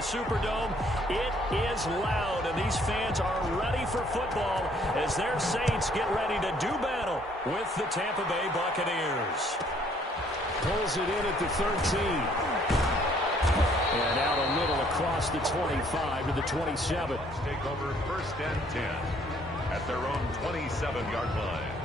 Superdome. It is loud, and these fans are ready for football as their Saints get ready to do battle with the Tampa Bay Buccaneers. Pulls it in at the 13. And out a little across the 25 to the 27. Take over 1st and 10 at their own 27-yard line.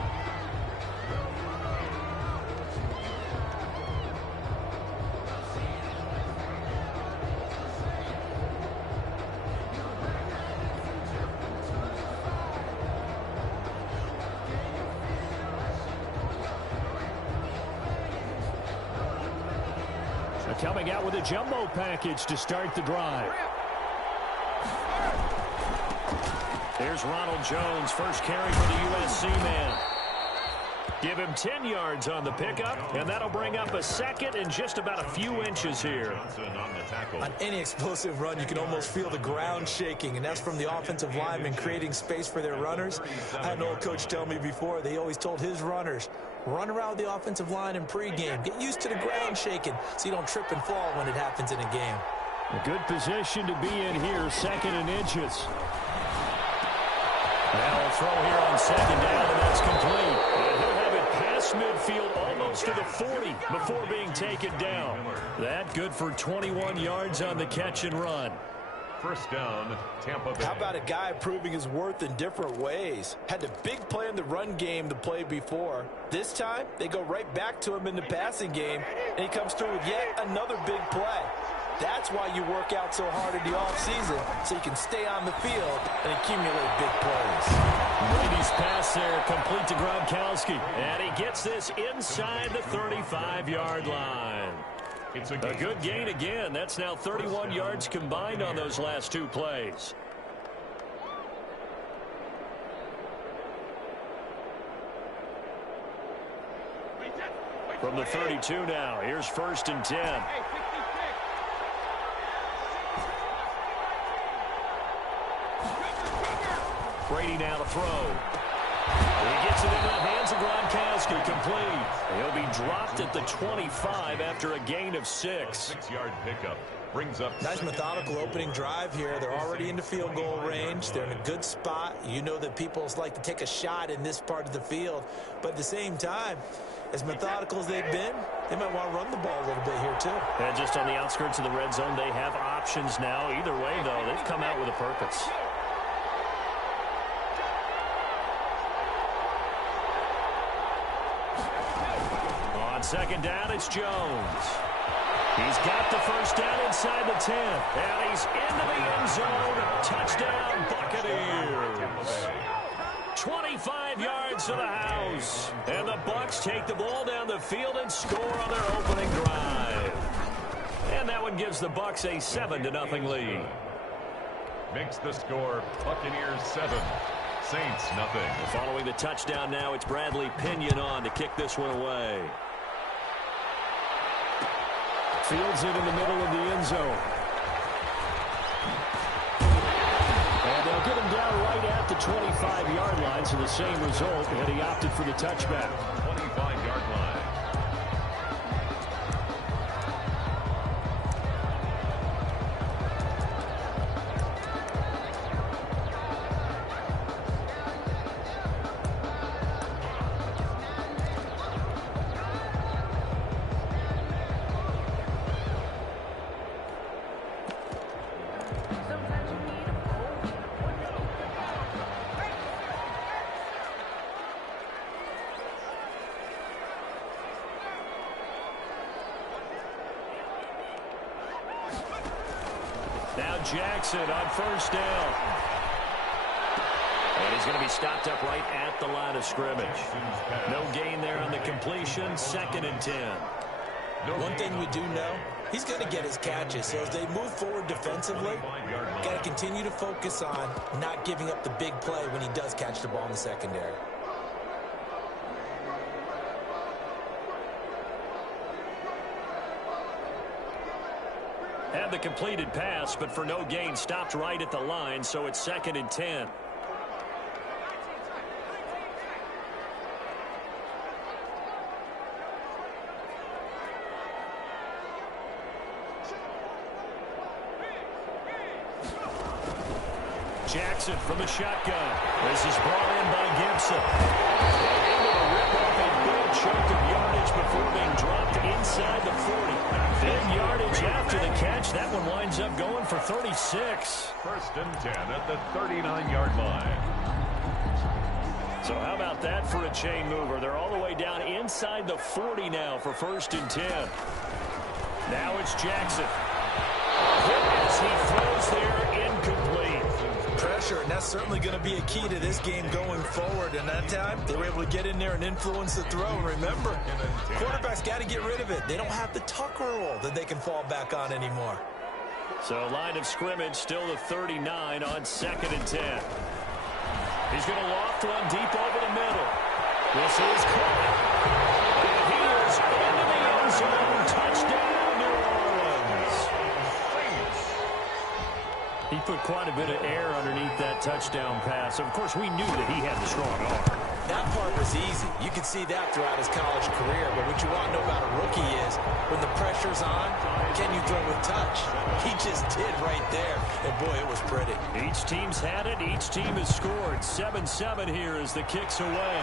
Coming out with a jumbo package to start the drive. There's Ronald Jones, first carry for the USC man. Give him 10 yards on the pickup, and that'll bring up a second and just about a few inches here. On any explosive run, you can almost feel the ground shaking, and that's from the offensive linemen creating space for their runners. I had an old coach tell me before, they always told his runners, run around the offensive line in pregame. Get used to the ground shaking so you don't trip and fall when it happens in a game. A good position to be in here, 2nd and inches. Now a throw here on 2nd down, and that's complete. And he'll have it past midfield almost to the 40 before being taken down. That good for 21 yards on the catch and run. 1st down, Tampa Bay. How about a guy proving his worth in different ways? Had the big play in the run game the play before. This time, they go right back to him in the passing game, and he comes through with yet another big play. That's why you work out so hard in the offseason, so you can stay on the field and accumulate big plays. Brady's pass there, complete to Gronkowski. And he gets this inside the 35-yard line. It's a good gain again. That's now 31 yards combined on those last 2 plays. From the 32 now, here's 1st and 10. Brady now to throw. He gets it into the hands of Gronkowski, complete. He'll be dropped at the 25 after a gain of 6. 6-yard pickup brings up. Nice methodical opening drive here. They're already into field goal range. They're in a good spot. You know that people like to take a shot in this part of the field. But at the same time, as methodical as they've been, they might want to run the ball a little bit here too. And just on the outskirts of the red zone, they have options now. Either way, though, they've come out with a purpose. On 2nd down, it's Jones. He's got the 1st down inside the 10. And he's into the end zone. Touchdown, Buccaneers. 25 yards to the house. And the Bucs take the ball down the field and score on their opening drive. And that one gives the Bucs a 7-0 lead. Makes the score Buccaneers 7, Saints nothing. Following the touchdown now, it's Bradley Pinion on to kick this one away. Fields it in the middle of the end zone. And they'll get him down right at the 25-yard line, so the same result, and he opted for the touchback. 25-yard line. Now Jackson on 1st down. And he's going to be stopped up right at the line of scrimmage. No gain there on the completion. 2nd and 10. One thing we do know, he's going to get his catches. So as they move forward defensively, got to continue to focus on not giving up the big play when he does catch the ball in the secondary. Had the completed pass, but for no gain, stopped right at the line, so it's 2nd and 10. Jackson from the shotgun. This is brought in by Gibson. Able to rip off a big chunk of yardage before being dropped inside the 40. Big yardage after the catch. That one winds up going for 36. First and 10 at the 39-yard line. So how about that for a chain mover? They're all the way down inside the 40 now for first and 10. Now it's Jackson. As he throws there, incomplete. Pressure, and that's certainly going to be a key to this game going forward. And that time, they were able to get in there and influence the throw. And remember, quarterbacks got to get rid of it. They don't have the tucker roll that they can fall back on anymore. So line of scrimmage still the 39 on second and 10. He's going to loft one deep over the middle. This is caught. And he is into the end zone. Touchdown, New Orleans. He put quite a bit of air underneath that touchdown pass. Of course, we knew that he had the strong arm. That part was easy. You could see that throughout his college career. But what you want to know about a rookie is when the pressure's on, can you throw with touch? He just did right there. And, boy, it was pretty. Each team's had it. Each team has scored. 7-7 here as the kick's away.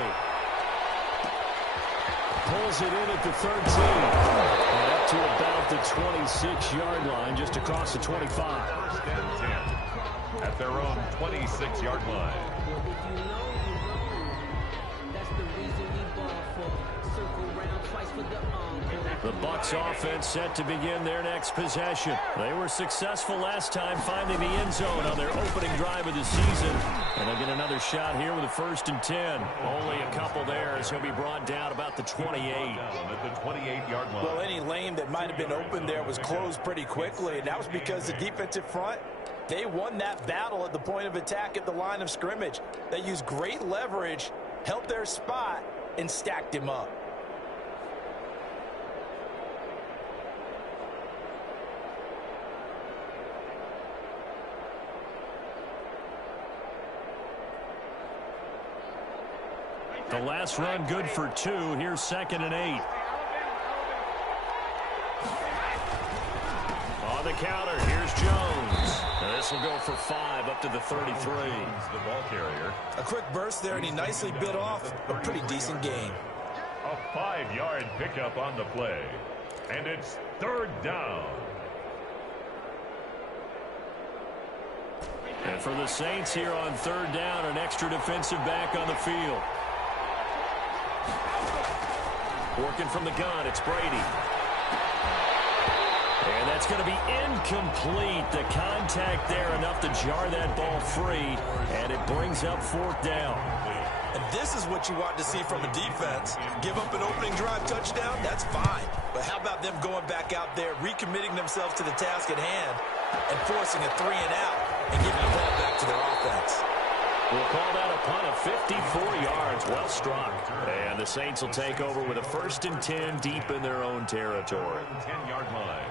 Pulls it in at the 13. And up to about the 26-yard line, just across the 25. First and 10 at their own 26-yard line. The Bucs offense set to begin their next possession. They were successful last time finding the end zone on their opening drive of the season. And they'll get another shot here with a first and 10. Only a couple there as he'll be brought down about the 28. At the 28-yard line. Well, any lane that might have been open there was closed pretty quickly. And that was because the defensive front, they won that battle at the point of attack at the line of scrimmage. They used great leverage, held their spot, and stacked him up. The last run good for 2. Here's second and 8. On the counter, here's Jones. This will go for 5 up to the 33. The ball carrier. A quick burst there, and he nicely bit off a pretty decent gain. A 5-yard pickup on the play. And it's third down. And for the Saints here on third down, an extra defensive back on the field. Working from the gun, it's Brady. And that's going to be incomplete. The contact there enough to jar that ball free, and it brings up fourth down. And this is what you want to see from a defense. Give up an opening drive touchdown, that's fine. But how about them going back out there, recommitting themselves to the task at hand, and forcing a 3 and out, and giving the ball back to their offense. We'll call that a punt of 54 yards. Well struck. And the Saints will take over with a first and 10 deep in their own territory. 10-yard line.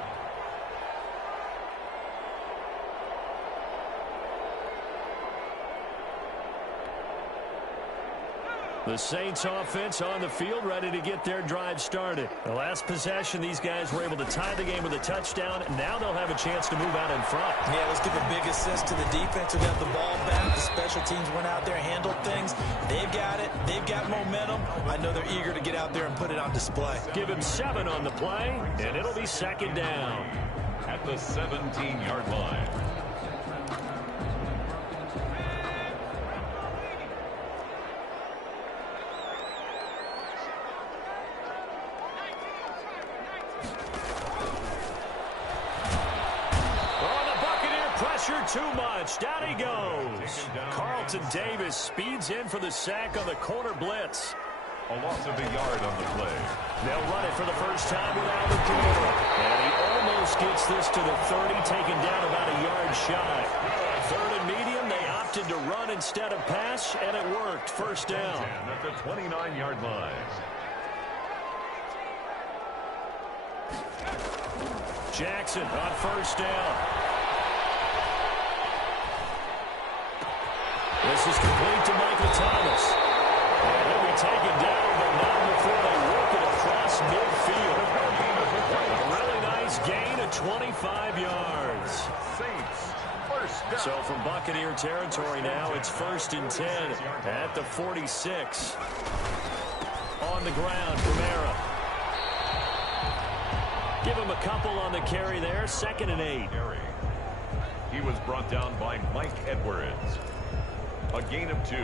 The Saints offense on the field, ready to get their drive started. The last possession, these guys were able to tie the game with a touchdown. Now they'll have a chance to move out in front. Yeah, let's give a big assist to the defense who got the ball back. The special teams went out there, handled things. They've got it. They've got momentum. I know they're eager to get out there and put it on display. Give him 7 on the play, and it'll be second down. At the 17-yard line. Too much. Down he goes. Carlton Davis speeds in for the sack on the corner blitz. A loss of a yard on the play. They'll run it for the first time with Alvin Kamara. And he almost gets this to the 30, taken down about a yard shy. Third and medium, they opted to run instead of pass, and it worked. First down. At the 29-yard line. Jackson on first down. This is complete to Michael Thomas. And he'll be taken down, but not before they work it across midfield. A really nice gain of 25 yards. Saints, first So from Buccaneer territory now, it's 1st and 10 at the 46. On the ground, Kamara. Give him a couple on the carry there, 2nd and 8. He was brought down by Mike Edwards. A gain of 2.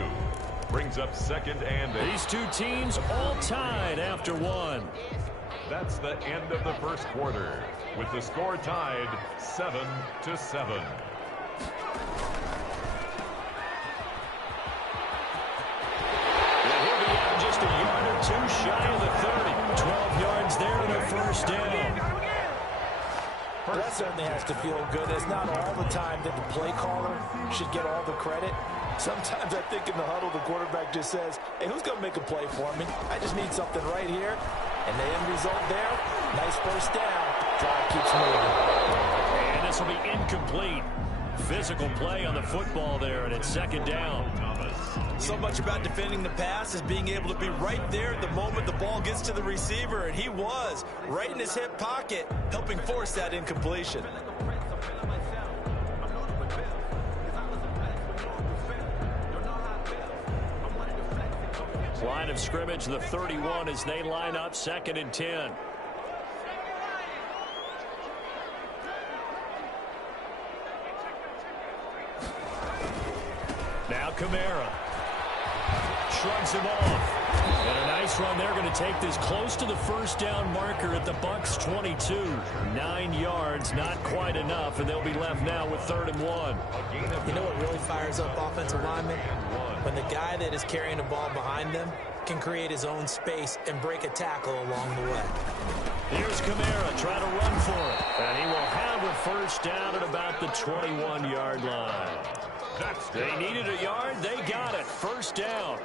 Brings up 2nd and 8. These two teams all tied after 1. That's the end of the first quarter, with the score tied 7-7. He'll be out just a yard or 2 shy of the 30. 12 yards there and a 1st down. Well, that certainly has to feel good. It's not all the time that the play caller should get all the credit. Sometimes I think in the huddle, the quarterback just says, hey, who's going to make a play for me? I just need something right here. And the end result there, nice 1st down. Drive keeps moving. And this will be incomplete. Physical play on the football there, and it's 2nd down. So much about defending the pass is being able to be right there at the moment the ball gets to the receiver, and he was right in his hip pocket, helping force that incompletion. Line of scrimmage, the 31 as they line up 2nd and 10. Now Kamara shrugs him off. And a nice run. They're going to take this close to the 1st down marker at the Bucs 22. 9 yards, not quite enough, and they'll be left now with 3rd and 1. You know what really fires up offensive linemen? When the guy that is carrying the ball behind them can create his own space and break a tackle along the way. Here's Kamara trying to run for it. And he will have a 1st down at about the 21-yard line. They needed a yard. They got it. 1st down.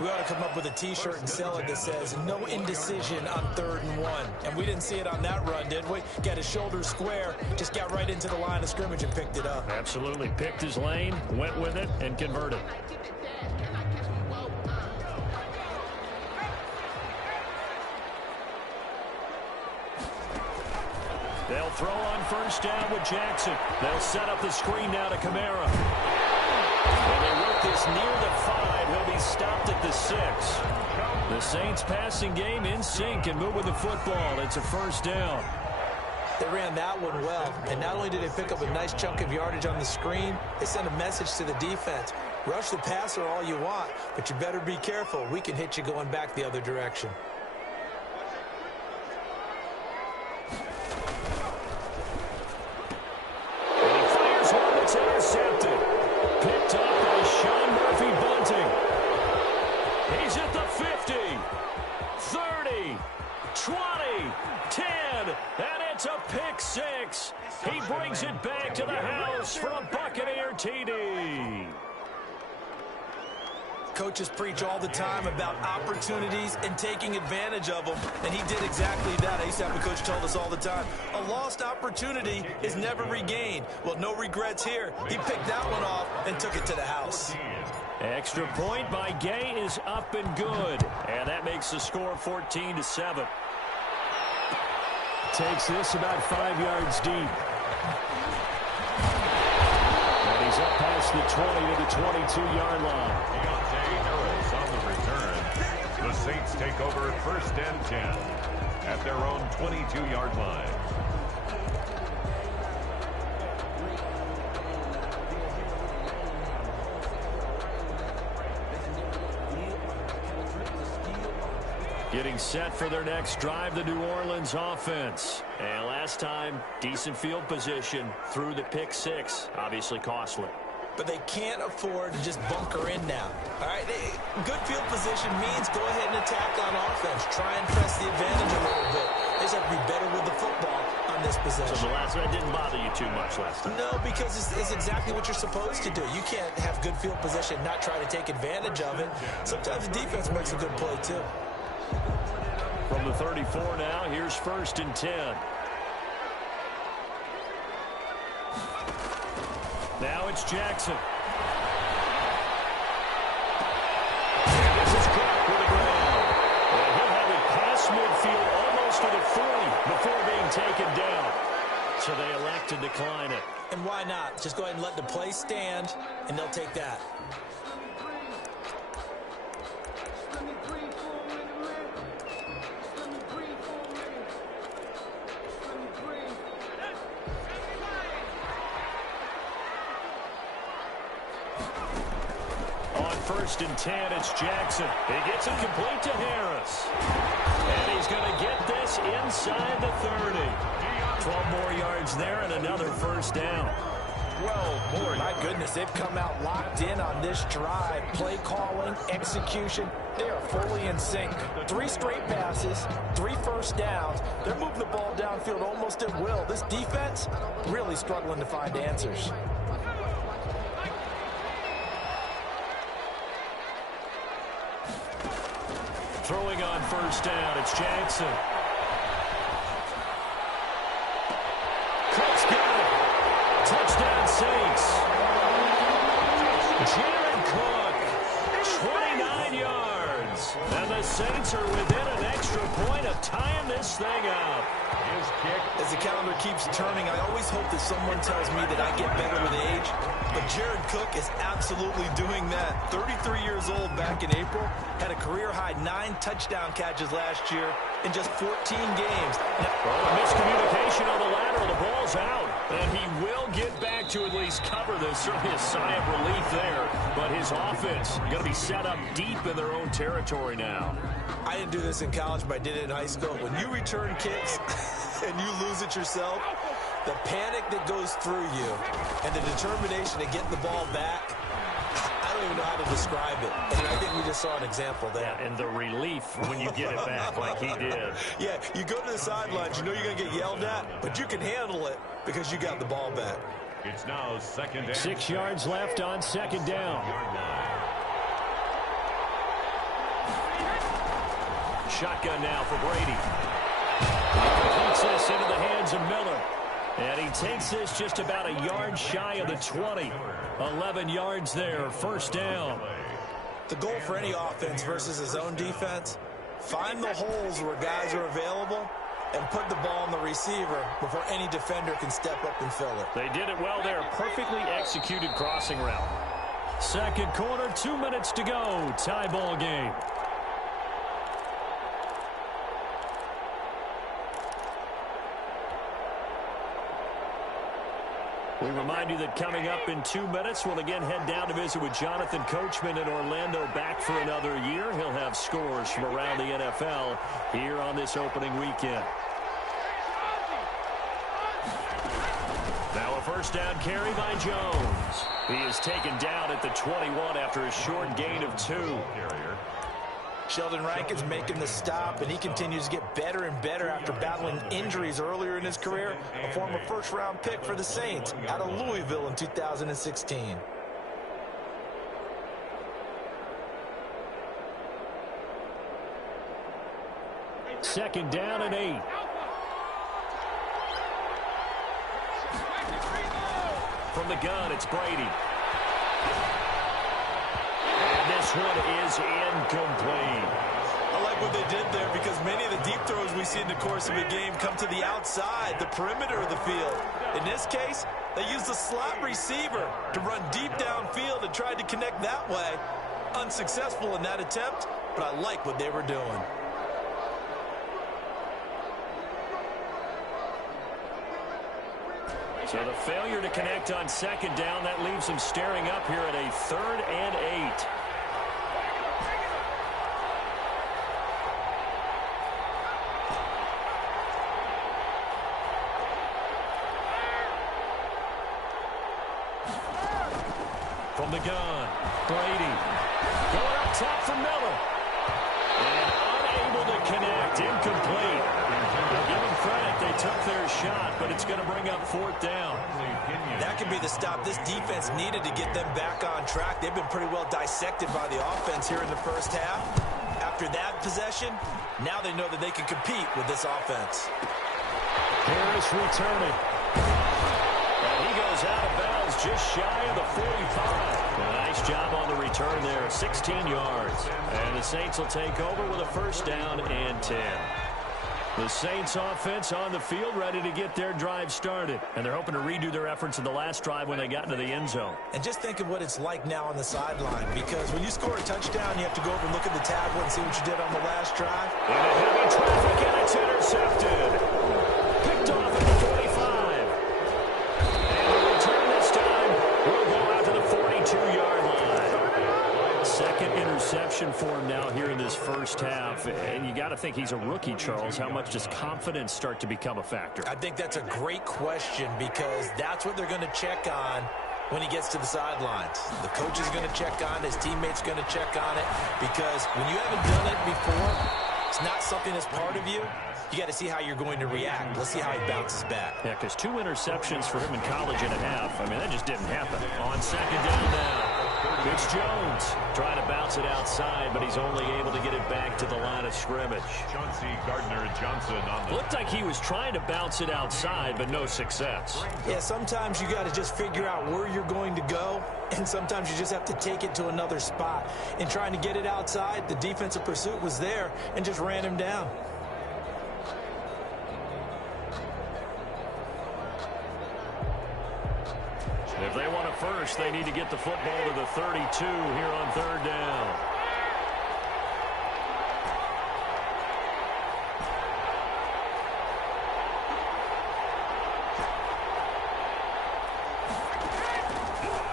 We ought to come up with a T-shirt and sell it that says, no indecision on 3rd and 1. And we didn't see it on that run, did we? Got his shoulders square, just got right into the line of scrimmage and picked it up. Absolutely. Picked his lane, went with it, and converted. They'll throw on 1st down with Jackson. They'll set up the screen now to Kamara. And they work this near the 5. He'll be stopped at the 6. The Saints passing game in sync and moving the football. It's a 1st down. They ran that one well. And not only did they pick up a nice chunk of yardage on the screen, they sent a message to the defense. Rush the passer all you want, but you better be careful. We can hit you going back the other direction. Intercepted. Picked up by Sean Murphy-Bunting. He's at the 50, 30, 20, 10, and it's a pick 6. He brings it back to the house for a Buccaneer TD. Coaches preach all the time about opportunities and taking advantage of them, and he did exactly that. I used to have a coach tell us all the time, a lost opportunity is never regained. Well, no regrets here. He picked that one off and took it to the house. Extra point by Gay is up and good, and that makes the score 14-7. Takes this about 5 yards deep. And he's up past the 20 to the 22-yard line. On the return, the Saints take over 1st and 10 at their own 22-yard line. Getting set for their next drive, the New Orleans offense. And last time, decent field position through the pick 6. Obviously costly. But they can't afford to just bunker in now. All right, good field position means go ahead and attack on offense. Try and press the advantage a little bit. They just have to be better with the football on this possession. So the last one didn't bother you too much last time? No, because it's exactly what you're supposed to do. You can't have good field position, not try to take advantage of it. Sometimes the defense makes a good play, too. From the 34 now, here's 1st and 10. Now it's Jackson. And this is caught with the ground. And he'll have it past midfield almost to the 40 before being taken down. So they elect to decline it. And why not? Just go ahead and let the play stand, and they'll take that. On 1st and 10, it's Jackson. He gets it complete to Harris. And he's going to get this inside the 30. 12 more yards there and another first down. Well, my goodness, they've come out locked in on this drive. Play calling, execution, they are fully in sync. 3 straight passes, 3 first downs. They're moving the ball downfield almost at will. This defense really struggling to find answers. Throwing on 1st down, it's Jackson. Cook's got it. Touchdown Saints. Jared Cook, 29 yards. And the Saints are within an extra point of tying this thing up. His kick. As the calendar keeps turning, I always hope that someone tells me that I get better with age. But Jared Cook is absolutely doing that. 33 years old back in April. Had a career-high 9 touchdown catches last year in just 14 games. Well, a miscommunication on the lateral. The ball's out. And he will get back to at least cover this. Certainly a sigh of relief there. But his offense going to be set up deep in their own territory now. I didn't do this in college, but I did it in high school. When you return kicks and you lose it yourself, the panic that goes through you and the determination to get the ball back, I don't even know how to describe it. And I think we just saw an example there. Yeah, and the relief when you get it back like he did. Yeah, you go to the sidelines, you know you're going to get yelled at, but you can handle it because you got the ball back. It's now 2nd and 6 yards left on 2nd down. Shotgun now for Brady. He completes this into the hands of Miller. And he takes this just about a yard shy of the 20. 11 yards there, first down. The goal for any offense versus his own defense, find the holes where guys are available and put the ball on the receiver before any defender can step up and fill it. They did it well there. Perfectly executed crossing route. 2nd quarter, 2 minutes to go. Tie ball game. We remind you that coming up in 2 minutes, we'll again head down to visit with Jonathan Coachman in Orlando, back for another year. He'll have scores from around the NFL here on this opening weekend. Now a first down carry by Jones. He is taken down at the 21 after a short gain of 2. Sheldon Rankins making the stop, and he continues to get better and better after battling injuries earlier in his career. A former first-round pick for the Saints out of Louisville in 2016. Second down and 8. From the gun, it's Brady. This one is incomplete. I like what they did there because many of the deep throws we see in the course of a game come to the outside, the perimeter of the field. In this case, they used the slot receiver to run deep downfield and tried to connect that way. Unsuccessful in that attempt, but I like what they were doing. So the failure to connect on 2nd down, that leaves them staring up here at a 3rd and 8. From the gun, Brady. Going up top for Miller. And unable to connect, incomplete. Now give them credit, they took their shot, but it's going to bring up 4th down. That could be the stop this defense needed to get them back on track. They've been pretty well dissected by the offense here in the first half. After that possession, now they know that they can compete with this offense. Harris returning. And he goes out of bounds just shy of the 45. Nice job on the return there, 16 yards. And the Saints will take over with a first down and 10. The Saints offense on the field ready to get their drive started. And they're hoping to redo their efforts in the last drive when they got into the end zone. And just think of what it's like now on the sideline, because when you score a touchdown, you have to go over and look at the tablet and see what you did on the last drive. Into heavy traffic, and it's intercepted. Picked off at the 45. And the return this time will go out to the 42-yard line. Second interception for him now here in this first half. And you got to think he's a rookie, Charles. How much does confidence start to become a factor? I think that's a great question, because that's what they're going to check on when he gets to the sidelines. The coach is going to check on it. His teammates going to check on it, because when you haven't done it before, it's not something that's part of you. You got to see how you're going to react. Let's see how he bounces back. Yeah, because 2 interceptions for him in college and a half. I mean, that just didn't happen. On second down now, it's Jones trying to bounce it outside, but he's only able to get it back to the line of scrimmage. Chauncey Gardner-Johnson on the... Looked like he was trying to bounce it outside, but no success. Yeah, sometimes you got to just figure out where you're going to go, and sometimes you just have to take it to another spot. In trying to get it outside, the defensive pursuit was there and just ran him down. If they want a first, they need to get the football to the 32 here on third down.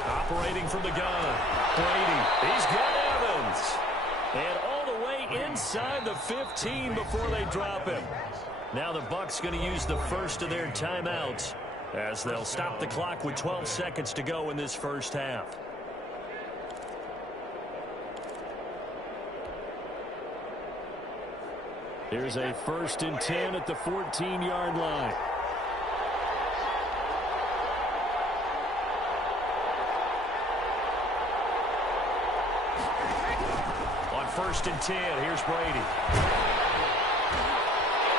Operating from the gun, Brady. He's got Evans. And all the way inside the 15 before they drop him. Now the Bucs going to use the first of their timeouts, as they'll stop the clock with 12 seconds to go in this first half. Here's a 1st and 10 at the 14-yard line. On 1st and 10, here's Brady.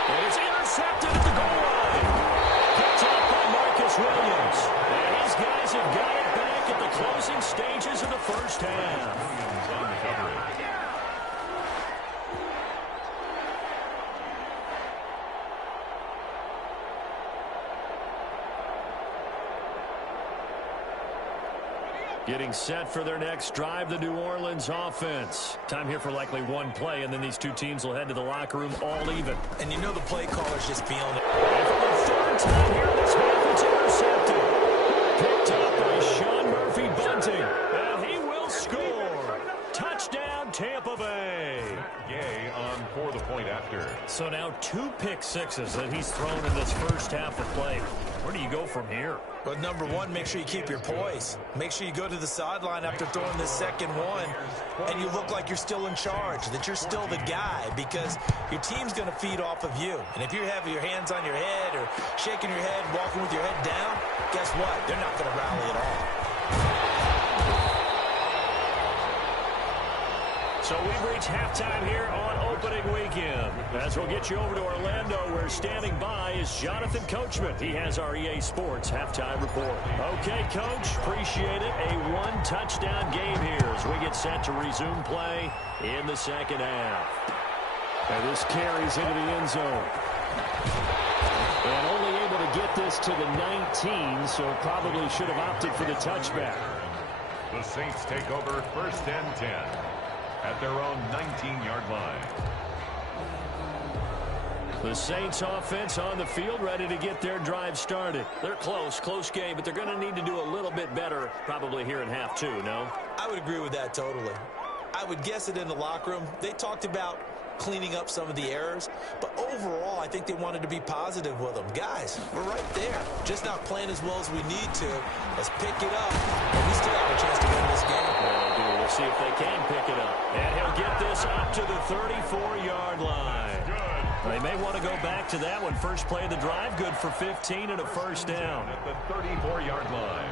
And it's intercepted at the goal line. Williams. And these guys have got it back at the closing stages of the first half. Williams on the coverage. Getting set for their next drive, the New Orleans offense. Time here for likely one play, and then these two teams will head to the locker room all even. And you know the play caller's just feeling it. And for the 3rd time here in this half, it's intercepted. Picked up by Sean Murphy Bunting. And he will score. Touchdown, Tampa Bay. Gay on for the point after. So now 2 pick sixes that he's thrown in this first half of play. Where do you go from here? But number one, make sure you keep your poise. Make sure you go to the sideline after throwing this second one, and you look like you're still in charge, that you're still the guy, because your team's going to feed off of you. And if you have your hands on your head or shaking your head, walking with your head down, guess what? They're not going to rally at all. So we've reached halftime here on opening weekend. As we'll get you over to Orlando, where standing by is Jonathan Coachman. He has our EA Sports halftime report. Okay, Coach, appreciate it. A 1-touchdown game here as we get set to resume play in the second half. And this carries into the end zone. And only able to get this to the 19, so probably should have opted for the touchback. The Saints take over 1st and 10. At their own 19-yard line. The Saints offense on the field ready to get their drive started. They're close game, but they're going to need to do a little bit better probably here in half 2, no? I would agree with that totally. I would guess it in the locker room. They talked about cleaning up some of the errors, but overall I think they wanted to be positive with them. Guys, we're right there. Just not playing as well as we need to. Let's pick it up, and we still have a chance to win this game. We'll see if they can pick it up. And he'll get this up to the 34-yard line. Good. They may want to go back to that one. First play of the drive, good for 15 and a first down. At the 34-yard line.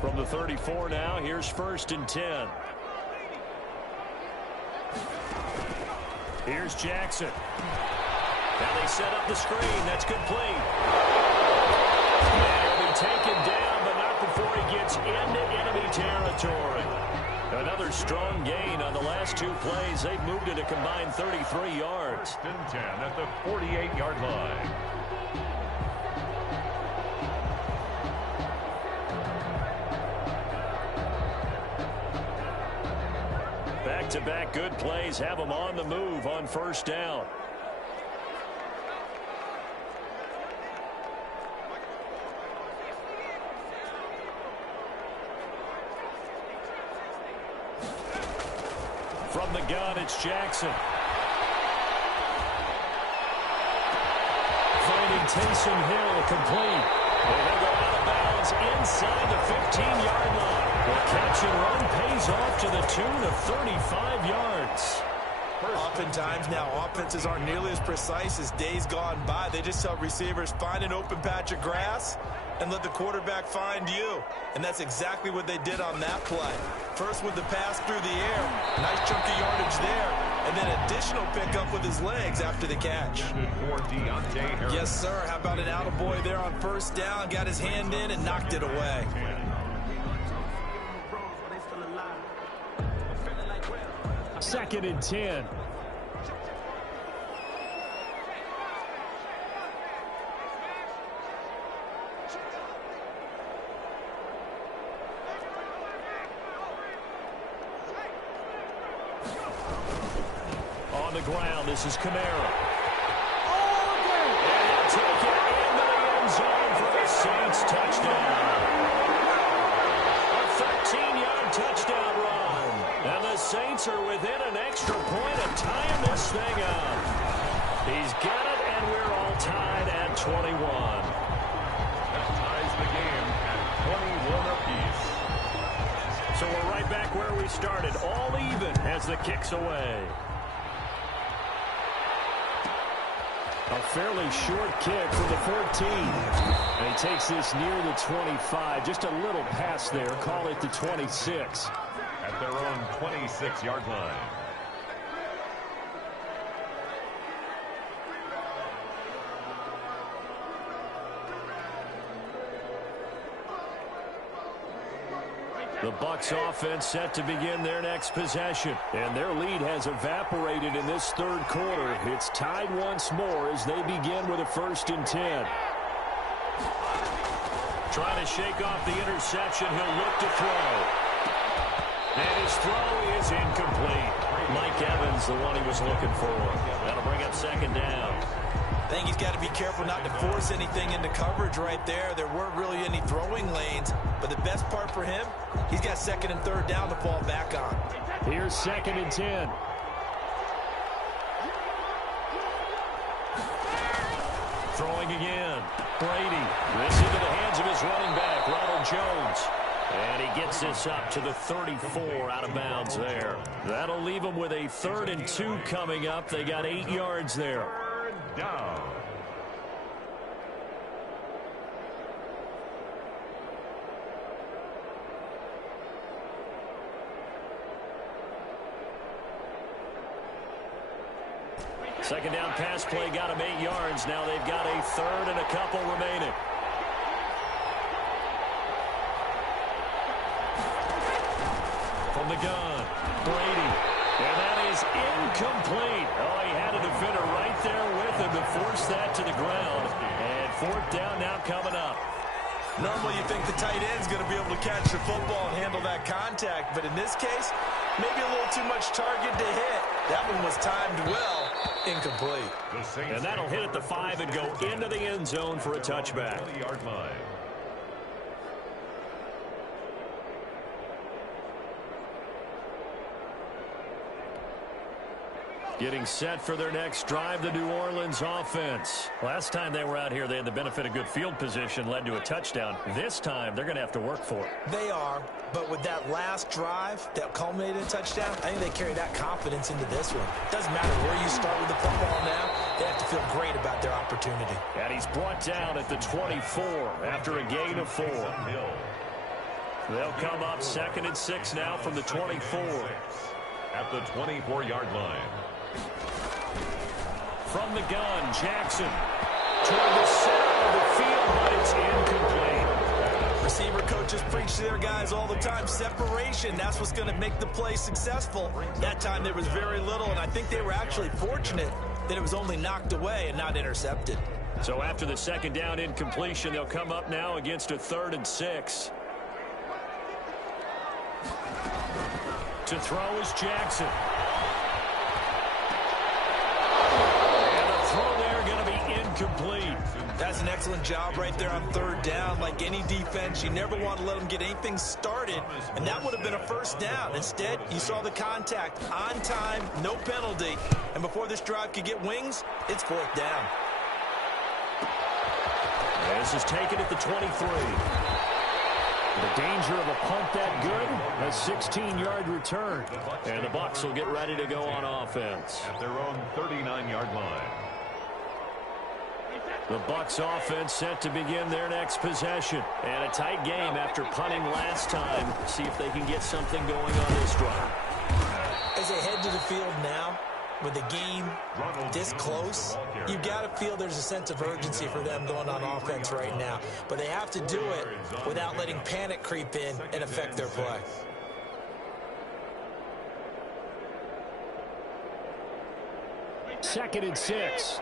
From the 34 now, here's 1st and 10. Here's Jackson. Now they set up the screen. That's complete. And he'll be taken down, but not before he gets into enemy territory. Another strong gain on the last two plays. They've moved it a combined 33 yards. First and 10 at the 48-yard line. Back-to-back good plays have them on the move on first down. From the gun, it's Jackson. Finding Taysom Hill complete. And they go out of bounds inside the 15-yard line. The catch and run pays off to the tune of 35 yards. Oftentimes now, offenses aren't nearly as precise as days gone by. They just tell receivers, find an open patch of grass and let the quarterback find you. And that's exactly what they did on that play. First with the pass through the air. Nice chunk of yardage there. And then additional pickup with his legs after the catch. Yes, sir. How about an attaboy there on first down? Got his hand in and knocked it away. Second and 10. On the ground, this is Kamara. And he'll take it into the end zone for the Saints touchdown. A 13-yard touchdown run. And the Saints are within an extra point of tying this thing up. He's got it, and we're all tied at 21. That ties the game at 21 apiece. So we're right back where we started, all even as the kick's away. A fairly short kick from the 14. And he takes this near the 25. Just a little pass there. Call it the 26. At their own 26-yard line. The Bucs offense set to begin their next possession. And their lead has evaporated in this third quarter. It's tied once more as they begin with a 1st and 10. Trying to shake off the interception. He'll look to throw. And his throw is incomplete. Mike Evans, the one he was looking for. That'll bring up second down. I think he's got to be careful not to force anything into coverage right there. There weren't really any throwing lanes. But the best part for him, he's got 2nd and 3rd down to fall back on. Here's 2nd and 10. Throwing again. Brady. This into the hands of his running back, Ronald Jones. And he gets this up to the 34 out of bounds there. That'll leave him with a 3rd and 2 coming up. They got 8 yards there. Down. Second down pass play got him 8 yards. Now they've got a 3rd and a couple remaining. From the gun, Brady. And that is incomplete. Oh, he had a defender right there with him to force that to the ground. And 4th down now coming up. Normally you think the tight end's going to be able to catch the football and handle that contact. But in this case, maybe a little too much target to hit. That one was timed well. Incomplete. And that'll hit at the 5 and go into the end zone for a touchback. 20-yard line. Getting set for their next drive, the New Orleans offense. Last time they were out here, they had the benefit of good field position, led to a touchdown. This time, they're going to have to work for it. They are, but with that last drive that culminated in a touchdown, I think they carry that confidence into this one. Doesn't matter where you start with the football now, they have to feel great about their opportunity. And he's brought down at the 24 after a gain of 4. They'll come up 2nd and 6 now from the 24. At the 24-yard line. From the gun, Jackson toward the center of the field, but it's incomplete. receiver coaches preach to their guys all the time. Separation, that's what's going to make the play successful. That time there was very little, and I think they were actually fortunate that it was only knocked away and not intercepted. So after the second down incompletion, they'll come up now against a 3rd and 6. To throw is Jackson. And the throw there going to be incomplete. That's an excellent job right there on 3rd down. Like any defense, you never want to let them get anything started, and that would have been a 1st down. Instead, you saw the contact on time, no penalty, and before this drive could get wings, it's 4th down. This is taken at the 23. The danger of a punt that good, a 16-yard return. And the Bucs will get ready to go on offense. At their own 39-yard line. The Bucs offense set to begin their next possession. And a tight game after punting last time. See if they can get something going on this drive. As they head to the field now, with the game this close, you've got to feel there's a sense of urgency for them going on offense right now. But they have to do it without letting panic creep in and affect their play. Second and 6.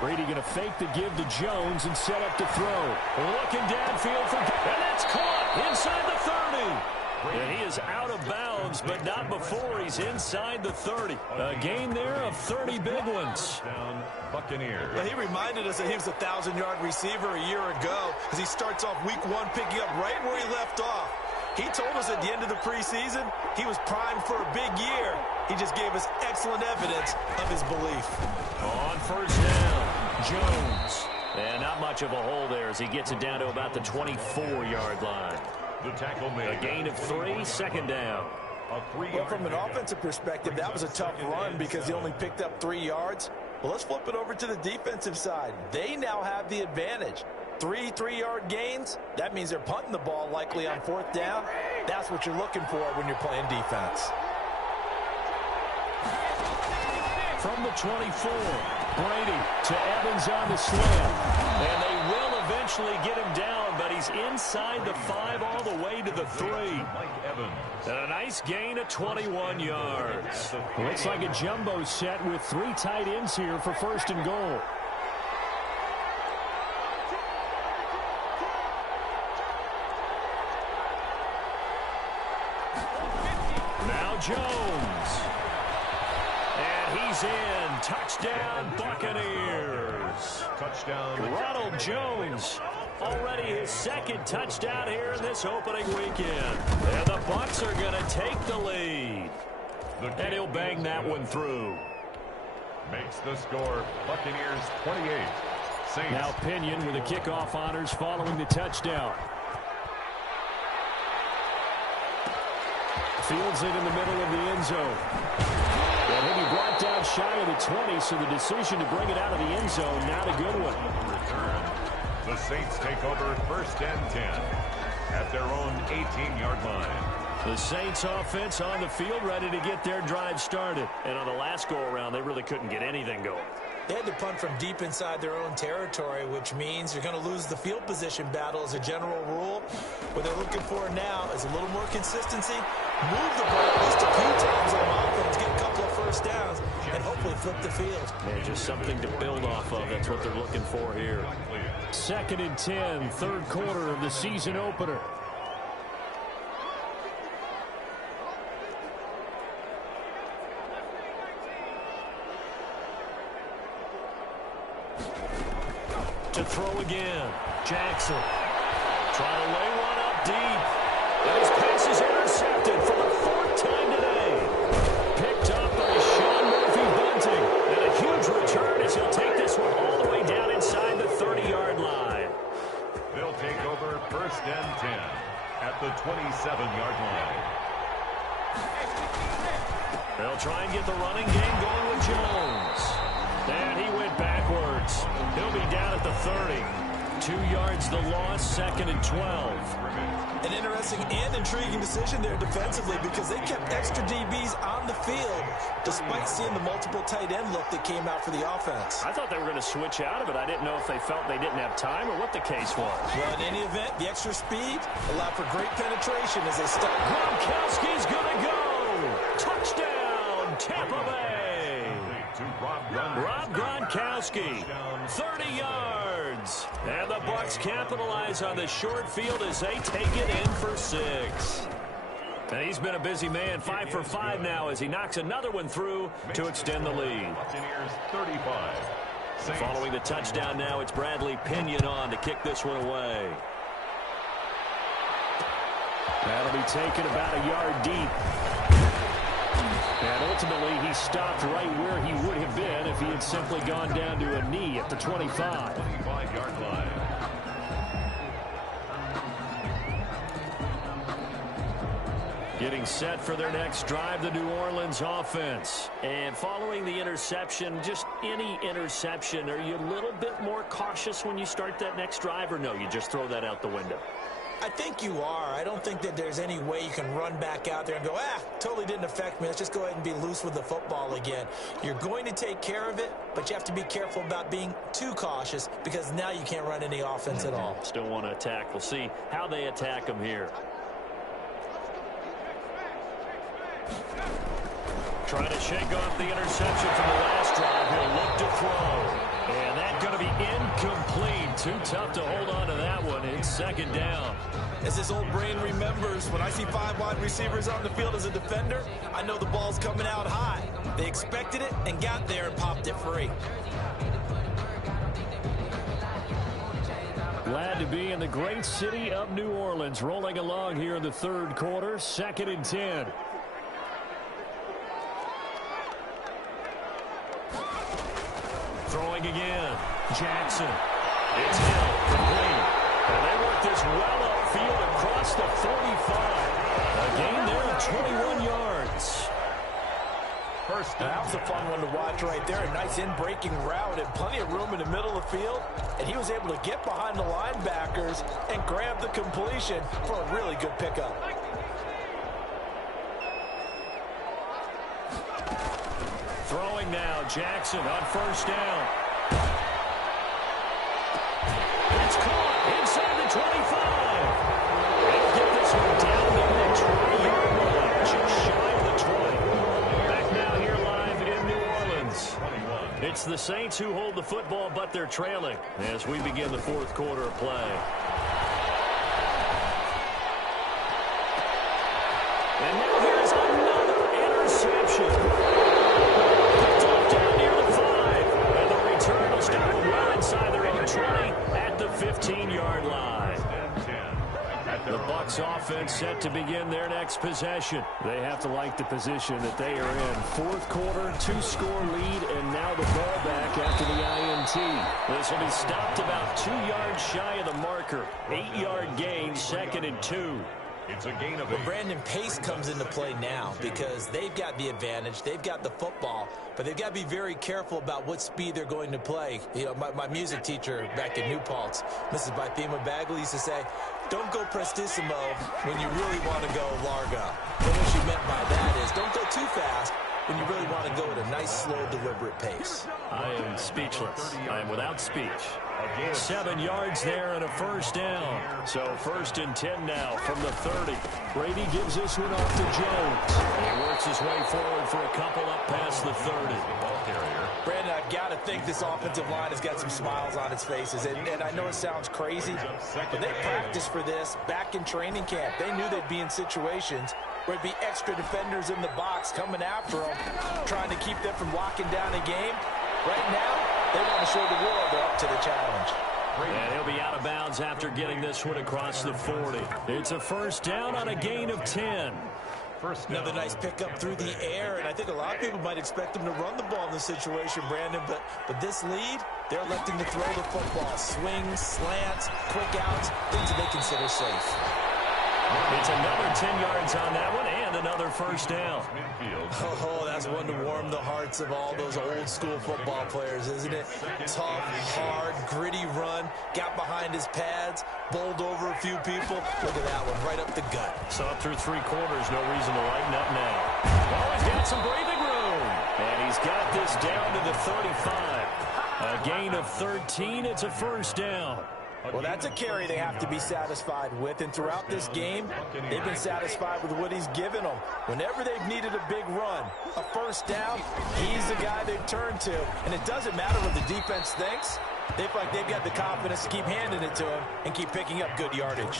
Brady going to fake the give to Jones and set up to throw. Looking downfield for... And that's caught inside the 30. And he is out of bounds, but not before he's inside the 30. A gain there of 30 big ones. Down Buccaneers. Well, he reminded us that he was a 1,000-yard receiver a year ago as he starts off week 1 picking up right where he left off. He told us at the end of the preseason he was primed for a big year. He just gave us excellent evidence of his belief. On 1st down, Jones. And not much of a hole there as he gets it down to about the 24-yard line. The tackle made. A gain of 3, 2nd down. Well, from an offensive perspective, that was a tough run because he only picked up 3 yards. Well, let's flip it over to the defensive side. They now have the advantage. 3 3-yard gains, that means they're punting the ball likely on 4th down. That's what you're looking for when you're playing defense. From the 24, Brady to Evans on the slam. And they will eventually get him down, but he's inside the 5 all the way to the 3. And a nice gain of 21 yards. Looks like a jumbo set with 3 tight ends here for 1st and goal. Now Jones. And he's in. Touchdown, Buccaneers. Touchdown. Ronald Jones. Already his 2nd touchdown here in this opening weekend. And the Bucs are going to take the lead. And he'll bang that one through. Makes the score Buccaneers 28. Saints. Now Pinion with the kickoff honors following the touchdown. Fields it in the middle of the end zone. And he'll be brought down shy of the 20, so the decision to bring it out of the end zone, not a good one. Return. The Saints take over 1st and 10 at their own 18-yard line. The Saints offense on the field ready to get their drive started. And on the last go-around, they really couldn't get anything going. They had to punt from deep inside their own territory, which means you're going to lose the field position battle as a general rule. What they're looking for now is a little more consistency, move the ball at least a few times on offense, get a couple of 1st downs, and hopefully flip the field. Yeah, just something to build off of. That's what they're looking for here. 2nd and 10, 3rd quarter of the season opener. To throw again. Jackson. Trying to lay one up deep. And his pass is intercepted for the 4th time today. Picked up by Sean Murphy-Bunting. And a huge return as he'll take this one all the way down inside the 30-yard line. They'll take over 1st and 10 at the 27-yard line. They'll try and get the running game going with Jones. And he went backwards. He'll be down at the 30. 2 yards the loss, 2nd and 12. An interesting and intriguing decision there defensively because they kept extra DBs on the field despite seeing the multiple tight end look that came out for the offense. I thought they were going to switch out of it. I didn't know if they felt they didn't have time or what the case was. Well, in any event, the extra speed allowed for great penetration as they start. Gronkowski's going to go. Touchdown, Tampa Bay. Rob Gronkowski, 30 yards. And the Bucs capitalize on the short field as they take it in for 6. And he's been a busy man, 5 for 5 now as he knocks another one through to extend the lead. Following the touchdown now, it's Bradley Pinion on to kick this one away. That'll be taken about a yard deep. And ultimately, he stopped right where he would have been if he had simply gone down to a knee at the 25. 25-yard line. Getting set for their next drive, the New Orleans offense. And following the interception, just any interception, are you a little bit more cautious when you start that next drive, or no, you just throw that out the window? I think you are. I don't think that there's any way you can run back out there and go, totally didn't affect me. Let's just go ahead and be loose with the football again. You're going to take care of it, but you have to be careful about being too cautious because now you can't run any offense at all. Still want to attack. We'll see how they attack them here. Trying to shake off the interception from the last drive. He'll look to throw. And that's going to be incomplete. Too tough to hold on to that one. It's 2nd down. As his old brain remembers, when I see 5 wide receivers on the field as a defender, I know the ball's coming out high. They expected it and got there and popped it free. Glad to be in the great city of New Orleans. Rolling along here in the 3rd quarter. 2nd and 10. Throwing again. Jackson. It's Hill. Complete. And they work this well upfield across the 45. A gain there of 21 yards. First down. That was a fun one to watch right there. A nice in-breaking route and plenty of room in the middle of the field. And he was able to get behind the linebackers and grab the completion for a really good pickup. Throwing now, Jackson on 1st down. It's caught inside the 25. They'll get this one down to the 20-yard line, just shy of the 20. Back now here live in New Orleans. It's the Saints who hold the football, but they're trailing as we begin the 4th quarter of play. And now here's another interception. Inside their own 20 at the 15-yard line. The Bucs offense set to begin their next possession. They have to like the position that they are in. 4th quarter, 2-score lead, and now the ball back after the INT. This will be stopped about 2 yards shy of the marker. 8-yard gain, 2nd and 2. It's a gain of 8. Well, Brandon, pace comes into play now because they've got the advantage. They've got the football, but they've got to be very careful about what speed they're going to play. You know, my music teacher back in New Paltz, Mrs. Bythema Bagley, used to say, don't go prestissimo when you really want to go largo. And what she meant by that is don't go too fast when you really want to go at a nice, slow, deliberate pace. I am speechless. I am without speech. 7 yards there and a 1st down. So 1st and 10 now from the 30. Brady gives this one off to Jones. He works his way forward for a couple up past the 30. Brandon, I've got to think this offensive line has got some smiles on its faces. And I know it sounds crazy, but they practiced for this back in training camp. They knew they'd be in situations where it'd be extra defenders in the box coming after them, trying to keep them from locking down a game. Right now, they want to show the world they're up to the challenge. And he'll be out of bounds after getting this one across the 40. It's a 1st down on a gain of 10. Another nice pickup through the air, and I think a lot of people might expect them to run the ball in this situation, Brandon, but this lead, they're electing to throw the football. Swings, slants, quick outs, things that they consider safe. It's another 10 yards on that one and another first down. Oh, that's one to warm the hearts of all those old-school football players, isn't it? Tough, hard, gritty run, got behind his pads, bowled over a few people. Look at that one, right up the gut. Saw through 3 quarters, no reason to lighten up now. Oh, he's got some breathing room. And he's got this down to the 35. A gain of 13, it's a first down. Well, that's a carry they have to be satisfied with, and throughout this game, they've been satisfied with what he's given them. Whenever they've needed a big run, a first down, he's the guy they've turned to. And it doesn't matter what the defense thinks. They feel like they've got the confidence to keep handing it to him and keep picking up good yardage.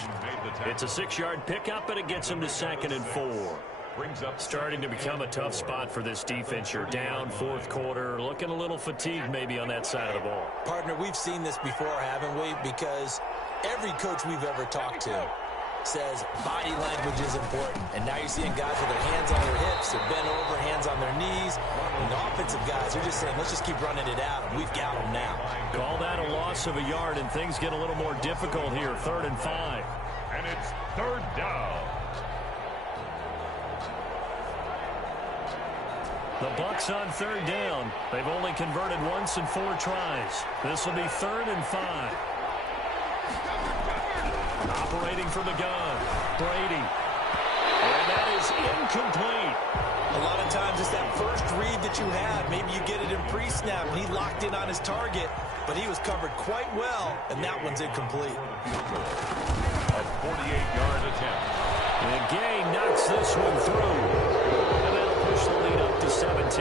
It's a 6-yard pickup, and it gets him to 2nd and 4. Starting to become a tough spot for this defense. You're down 4th quarter, looking a little fatigued maybe on that side of the ball. Partner, we've seen this before, haven't we? Because every coach we've ever talked to says body language is important. And now you're seeing guys with their hands on their hips, they're bent over, hands on their knees. And the offensive guys are just saying, let's just keep running it out. And we've got them now. Call that a loss of a yard, and things get a little more difficult here. 3rd and 5. And it's 3rd down. The Bucs on 3rd down. They've only converted once in 4 tries. This will be 3rd and 5. Operating from the gun, Brady. And that is incomplete. A lot of times it's that first read that you have. Maybe you get it in pre-snap, and he locked in on his target, but he was covered quite well, and that one's incomplete. A 48-yard attempt. And Gay knocks this one through. And that'll push the lead up to 17.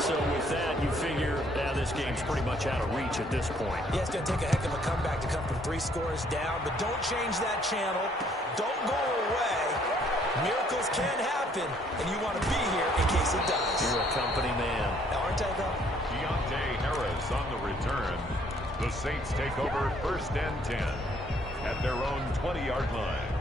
So with that, you figure this game's pretty much out of reach at this point. Yeah, it's going to take a heck of a comeback to come from 3 scores down, but don't change that channel. Don't go away. Miracles can happen, and you want to be here in case it does. You're a company man. Aren't I, though? Deontay Harris on the return. The Saints take over 1st and 10 at their own 20-yard line.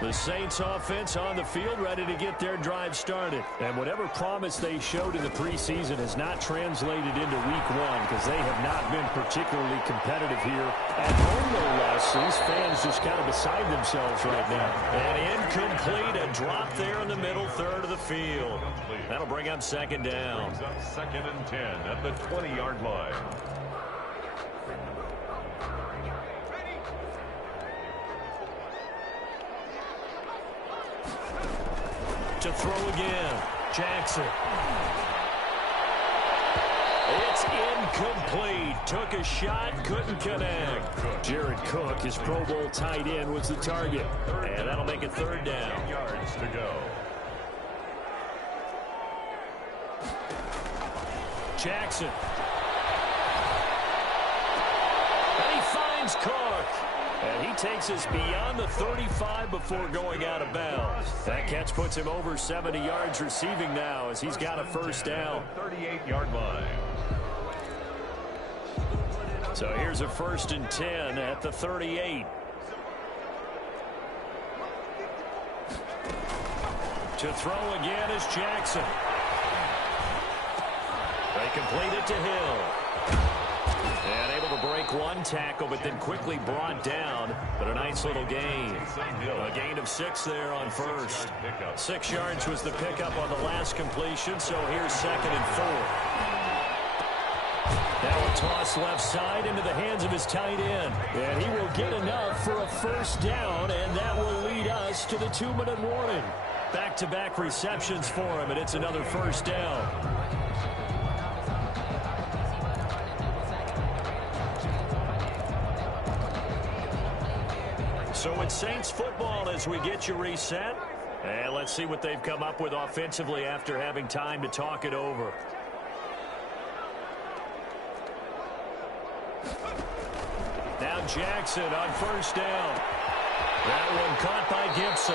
The Saints offense on the field, ready to get their drive started. And whatever promise they showed in the preseason has not translated into week 1 because they have not been particularly competitive here at home, no less. These fans just kind of beside themselves right now. And incomplete, a drop there in the middle third of the field. That'll bring up 2nd down. Brings up 2nd and 10 at the 20-yard line. To throw again, Jackson. It's incomplete. Took a shot, couldn't connect. Jared Cook, his Pro Bowl tight end, was the target. And that'll make it 3rd down. 10 yards to go. Jackson. And he finds Cook. And he takes us beyond the 35 before going out of bounds. That catch puts him over 70 yards receiving now as he's got a 1st down. 38-yard line. So here's a 1st and 10 at the 38. To throw again is Jackson. They complete it to Hill. And able to break one tackle, but then quickly brought down. But a nice little gain. A gain of 6 there on 1st. 6 yards was the pickup on the last completion, so here's 2nd and 4. Now a toss left side into the hands of his tight end. And he will get enough for a 1st down, and that will lead us to the 2-minute warning. Back-to-back receptions for him, and it's another 1st down. So it's Saints football as we get you reset. And let's see what they've come up with offensively after having time to talk it over. Now Jackson on 1st down. That one caught by Gibson.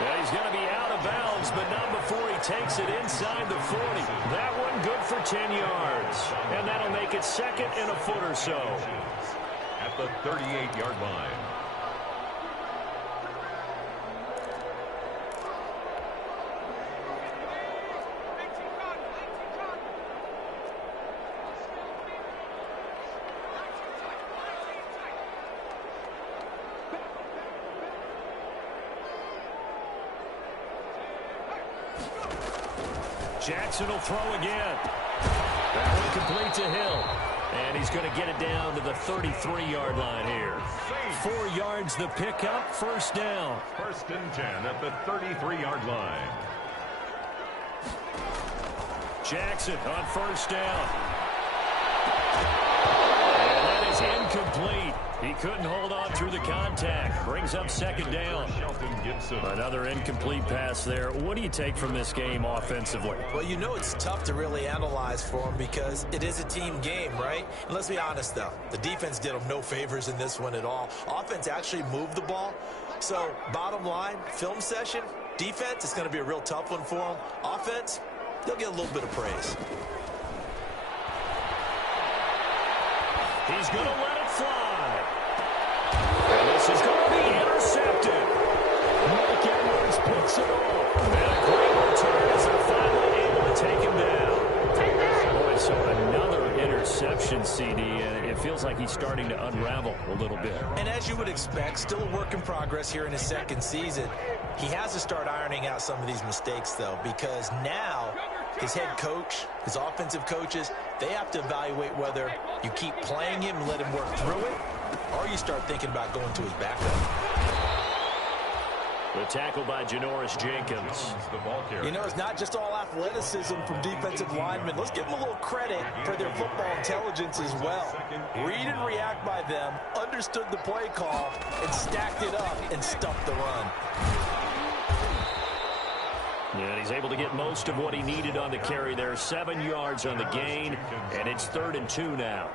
Yeah, he's going to be out of bounds, but not before he takes it inside the 40. That one good for 10 yards. And that'll make it 2nd and a foot or so. At the 38-yard line. Jackson will throw again. That one complete to Hill. And he's going to get it down to the 33-yard line here. 4 yards the pickup, first down. First and 10 at the 33-yard line. Jackson on first down. And that is incomplete. He couldn't hold on through the contact. Brings up second down. Another incomplete pass there. What do you take from this game offensively? Well, you know it's tough to really analyze for them because it is a team game, right? And let's be honest, though. The defense did them no favors in this one at all. Offense actually moved the ball. So, bottom line, film session, defense is going to be a real tough one for them. Offense, they'll get a little bit of praise. He's going to let it fly. And this is going to be intercepted. Mike Edwards picks it off. And a great return as they're finally able to take him down. Boy, so another interception, CD, and it feels like he's starting to unravel a little bit. And as you would expect, still a work in progress here in his second season. He has to start ironing out some of these mistakes, though, because now his head coach, his offensive coaches, they have to evaluate whether you keep playing him and let him work through it, or you start thinking about going to his backup. The tackle by Janoris Jenkins. You know, it's not just all athleticism from defensive linemen. Let's give them a little credit for their football intelligence as well. Read and react by them, understood the play call, and stacked it up and stuffed the run. And he's able to get most of what he needed on the carry there. 7 yards on the gain, and it's 3rd and 2 now.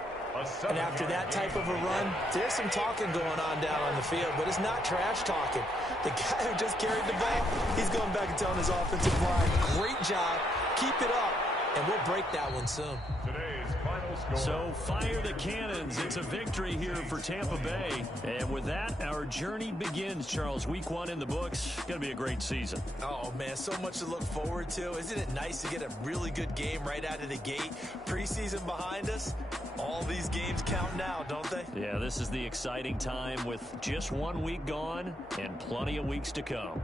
And after that type of a run, there's some talking going on down on the field, but it's not trash talking. The guy who just carried the ball, he's going back and telling his offensive line, great job, keep it up, and we'll break that one soon. Today's final score. So fire the cannons. It's a victory here for Tampa Bay. And with that, our journey begins, Charles. Week 1 in the books. Going to be a great season. Oh, man, so much to look forward to. Isn't it nice to get a really good game right out of the gate? Preseason behind us. All these games count now, don't they? Yeah, this is the exciting time with just 1 week gone and plenty of weeks to come.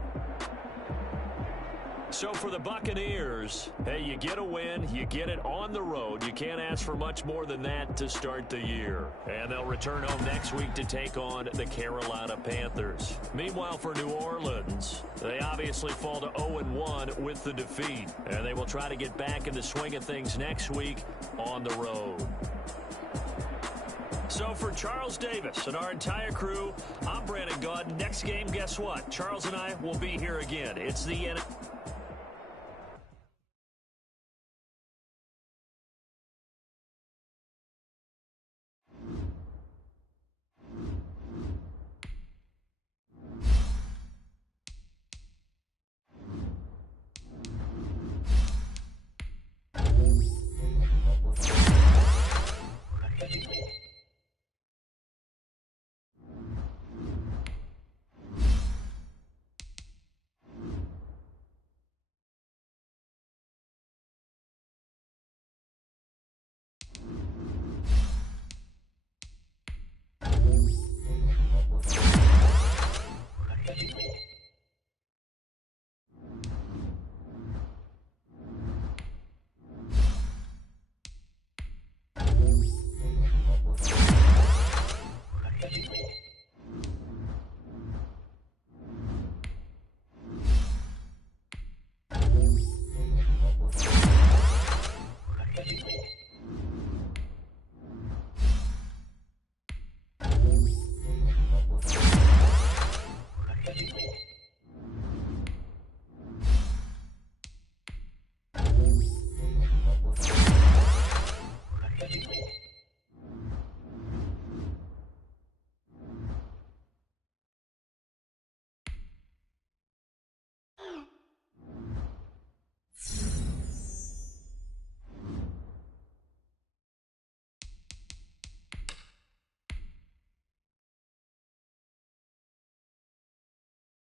So for the Buccaneers, hey, you get a win, you get it on the road. You can't ask for much more than that to start the year. And they'll return home next week to take on the Carolina Panthers. Meanwhile, for New Orleans, they obviously fall to 0-1 with the defeat. And they will try to get back in the swing of things next week on the road. So for Charles Davis and our entire crew, I'm Brandon Gaudin. Next game, guess what? Charles and I will be here again. It's the